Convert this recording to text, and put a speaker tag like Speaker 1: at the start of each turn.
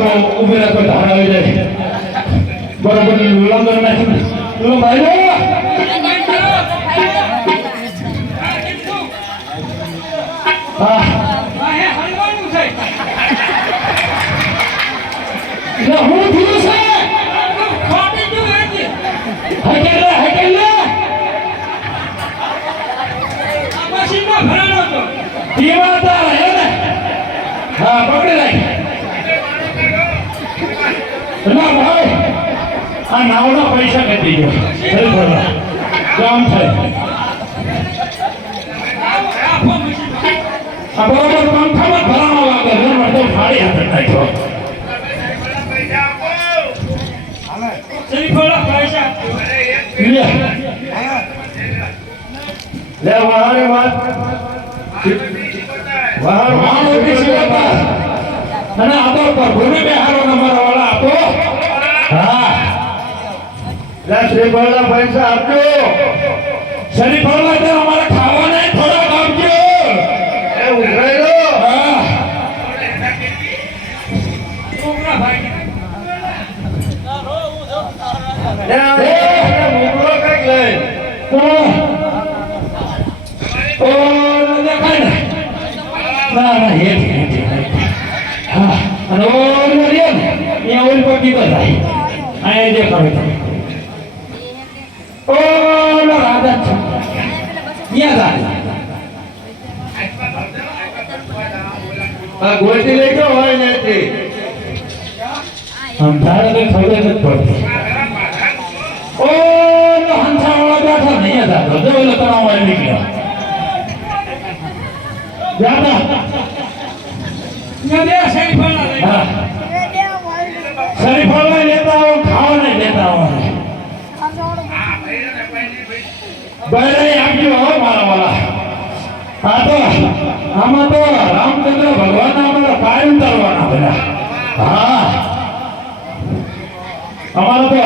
Speaker 1: આપણો ઉભેલા પર ધાર આવી જાય. બરોબર લંગર નાખી લો ભાઈ હા. થયું છે? હા પકડી રાખ ના ભાઈ આ નાવના પૈસા કટી ગયો કામ થાય આ બરોબર પંખામાં ભરાવા લાગે છે મને ફાડી હાથે નાખ્યો લે. વહારે વાત. વહાર વહાર ઊભી છે બાપા અને આપો પ્રભુને નંબર વાળા આપો. હા. લે શ્રીફળના પૈસા આપજો. શ્રીફળના તો અમારે ખાવાના થોડાક આપજો એ ઉઘરાઈ લો એ અને ઓલો ને ત્યાં ઓલી પગી તો જે કરે. ઓલો રાધા છે ત્યાં જાય
Speaker 2: આ ગોટી લઈ ગયો હોય
Speaker 1: ખબર નથી પડતી ઓલો બેઠો ને ઓલો તણાવ વાળી નીકળ્યો જાતા બધાય આપજો હો મારા વાલા. આ તો, આમાં તો રામચંદ્ર ભગવાન અમારા કાયમ તરવાના બધા હા. અમારે તો